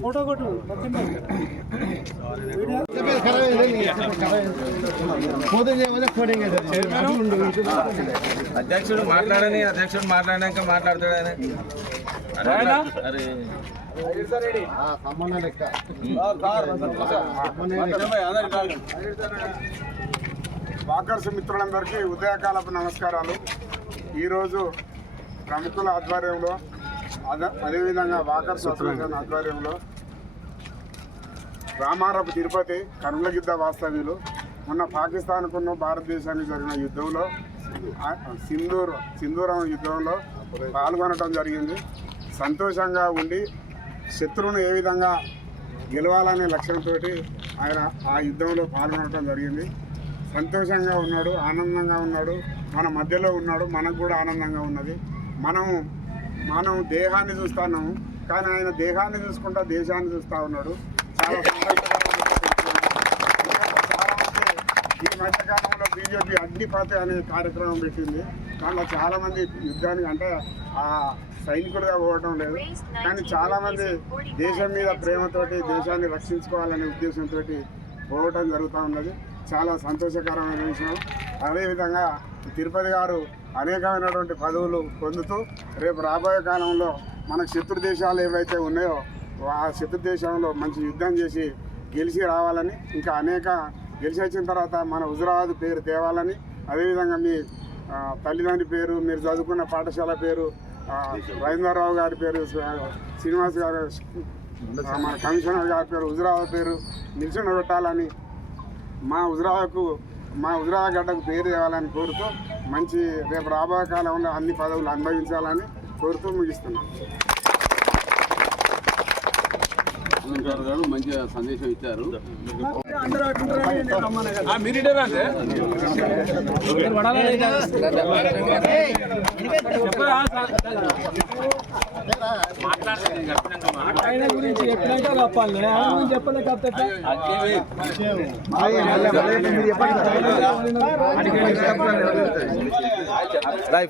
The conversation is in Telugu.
ఫోటో కొట్టు అధ్యక్షుడు మాట్లాడని అధ్యక్షుడు మాట్లాడాక మాట్లాడతాడు ఆయన వాకర్స్ మిత్రులందరికీ ఉదయకాలపు నమస్కారాలు. ఈరోజు ప్రముఖుల ఆధ్వర్యంలో అదేవిధంగా వాకర్స్ అసోసియేషన్ ఆధ్వర్యంలో రామారపు తిరుపతి కరుణగిద్ద వాస్తవ్యులు. మొన్న పాకిస్తాన్కున్న భారతదేశానికి జరిగిన యుద్ధంలో సింధూర్ సింధూరం యుద్ధంలో పాల్గొనడం జరిగింది. సంతోషంగా ఉండి శత్రువును ఏ విధంగా గెలవాలనే లక్ష్యంతో ఆయన ఆ యుద్ధంలో పాల్గొనడం జరిగింది. సంతోషంగా ఉన్నాడు ఆనందంగా ఉన్నాడు. మన మధ్యలో ఉన్నాడు మనకు కూడా ఆనందంగా ఉన్నది. మనము మనం దేహాన్ని చూస్తున్నాము కానీ ఆయన దేహాన్ని చూసుకుంటా దేశాన్ని చూస్తూ ఉన్నాడు. చాలా ఈ మధ్యకాలంలో బీజేపీ అగ్నిపాతి అనే కార్యక్రమం పెట్టింది. దాంట్లో చాలామంది యుద్ధానికి అంటే ఆ సైనికులుగా పోవటం లేదు. కానీ చాలామంది దేశం మీద ప్రేమతోటి దేశాన్ని రక్షించుకోవాలనే ఉద్దేశంతో పోవటం జరుగుతూ ఉన్నది. చాలా సంతోషకరమైన విషయం. అదేవిధంగా తిరుపతి గారు అనేకమైనటువంటి పదవులు పొందుతూ రేపు రాబోయే కాలంలో మన శత్రు దేశాలు ఏవైతే ఉన్నాయో ఆ శత్రు దేశంలో మంచి యుద్ధం చేసి గెలిచి రావాలని ఇంకా అనేక గెలిచి వచ్చిన తర్వాత మన హుజరాబాద్ పేరు తేవాలని అదేవిధంగా మీ తల్లిదండ్రి పేరు మీరు చదువుకున్న పాఠశాల పేరు ఆ, రవీంద్రరావు గారి పేరు శ్రీనివాస్ గారు మన కమిషనర్ గారి పేరు హుజరాబాద్ పేరు నిల్చుని పెట్టాలని మా హుజరాబాద్కు మా హుజరాబాద్ గడ్డకు పేరు తేవాలని కోరుతూ మంచి రేపు రాబోయే కాలంలో అన్ని పదవులు అనుభవించాలని కోరుతూ ముగిస్తున్నాం. గారు గారు మంచి సందేశం ఇచ్చారు. ఆయన గురించి చెప్పినాక చెప్పలే. লাইভ